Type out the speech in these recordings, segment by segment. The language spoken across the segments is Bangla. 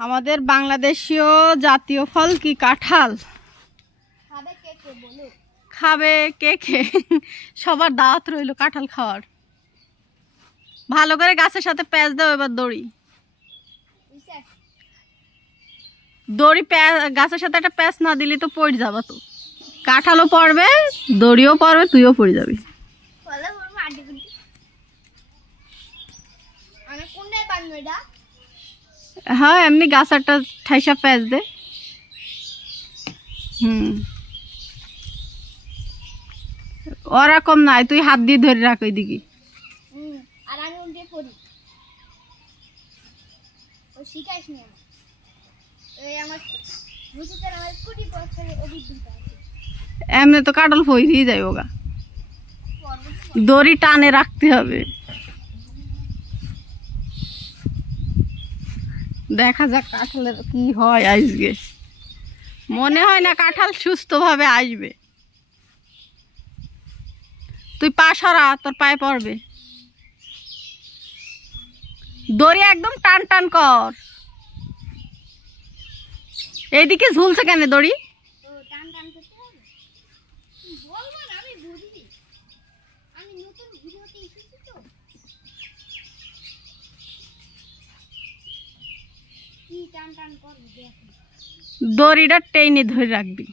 আমাদের বাংলাদেশীয় জাতীয় ফল কি কাঁঠাল। খাবে কে কে? সবার দাওয়াত রইল কাঁঠাল খাওয়ার। ভালো করে গাছের সাথে প্যাঁচ দাও এবার দড়ি গাছের সাথে একটা প্যাঁচ না দিলে তো পড়ে যাবা। তো কাঁঠালও পড়বে, দড়িও পড়বে, তুইও পড়ে যাবি। হ্যাঁ এমনি গাছটা ঠাইসা প্যাঁচ দে। ওরকম নাই, তুই হাত দিয়ে ধরে রাখ ওই দিকে। এমনি তো কাঁঠাল ফইরিয়ে যায় ওগা, দড়ি টানে রাখতে হবে। দেখা যাক কাঁঠালের কি হয় আজকে। মনে হয় না কাঁঠাল সুস্থভাবে আসবে। তুই পা সরা, তোর পায়ে পড়বে। দড়ি একদম টান টান কর। এইদিকে ঝুলছে কেন দড়ি? দড়িটা টেনে ধরে রাখবি।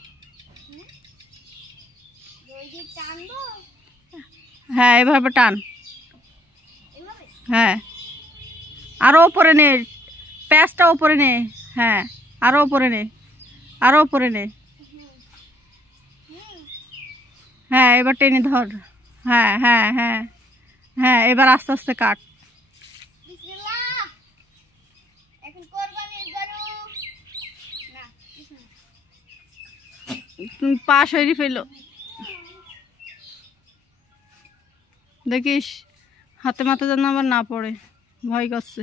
হ্যাঁ এভাবে টান। হ্যাঁ আরো উপরে নে, প্যাঁচটা উপরে নে। হ্যাঁ আরো উপরে নে, আরো উপরে নে। হ্যাঁ এবার টেনে ধর। হ্যাঁ হ্যাঁ হ্যাঁ হ্যাঁ এবার আস্তে আস্তে কাট। তুমি পা সরিয়ে ফেলো, দেখিস হাতে মাথা যেন আবার না পড়ে, ভয় করছে।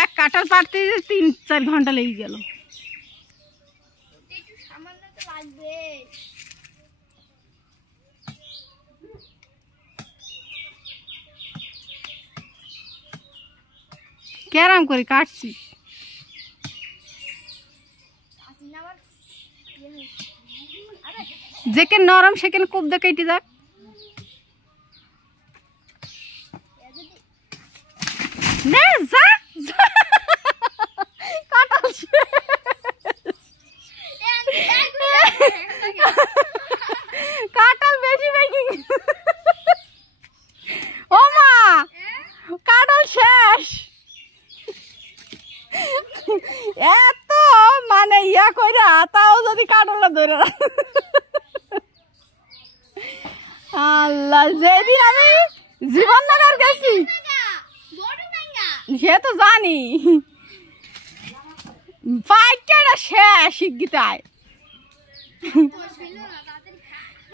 এক কাঁঠাল পাড়তে 3-4 ঘন্টা লেগে গেল। কেরাম করে কাটছি, যেখানে নরম সেখানে কোপ দিয়ে কেটে যাক। কাঁঠাল বেশি বেশি। ও মা কাঁঠাল শেষ। এত মানে ইয়া কইরা তাও যদি কাঁঠালটা ধরে। আল্লাহ, যেদিন আমি জীবননগর গেছি সে তো জানি পাইকাটা শেষ শিগগিতায়।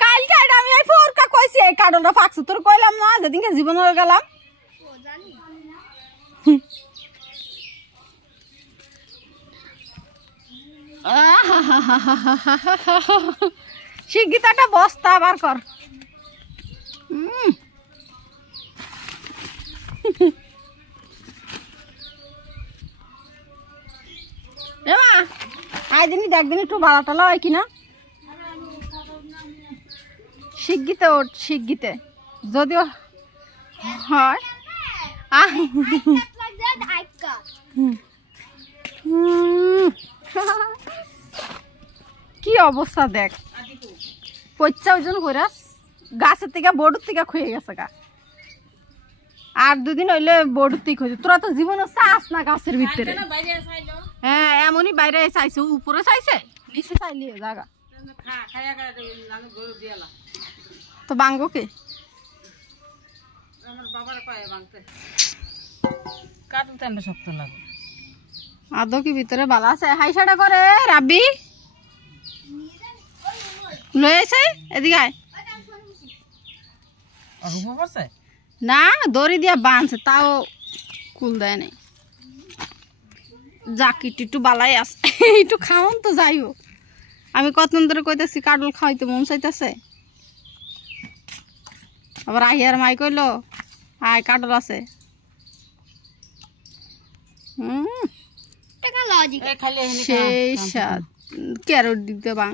কালকে আমি এই ফোরকা কইছি এই কাঁঠালটা ফাকছে, তোর কইলাম না যেদিনকে জীবননগর গেলাম। শিগগিতাটা বস্তা আবার কর। আইদিনই দেখদিন একটু বালা টালা হয় কিনা। শিগগিতে ওঠ, শিগগিতে যদিও হয়। কি অবস্থা দেখ, পয়সা ওজন কইরাস গাছের থেকে বোর্ডের থেকে খুঁয়ে গেছে গা। আর 2 দিন হইলে বোর্ডের থেকে খুঁজে। তোরা তো জীবনে চাস না গাছের ভিতরে। হ্যাঁ এমনই বাইরে চাইছে, উপরে চাইছে, নিচে চাইলি জায়গা তো ভাঙবো কে? আদৌ কি ভিতরে ভালো আছে? হাই সাড়া করে রাব্বি লয়ে এসে এদিকে আয় না দড়ি দিয়া বাঁধছে তাও কুল দেয় নাই জাকিট একটু বালাই আছে একটু খাওন তো যাইও আমি কতদিন ধরে কইতেছি কাটল খাওয়াইতে মন চাইতেছে আবার আহিয়ার মাই কইলো আয় কাটল আছে সেই সাত ক্যারট দিতে বাং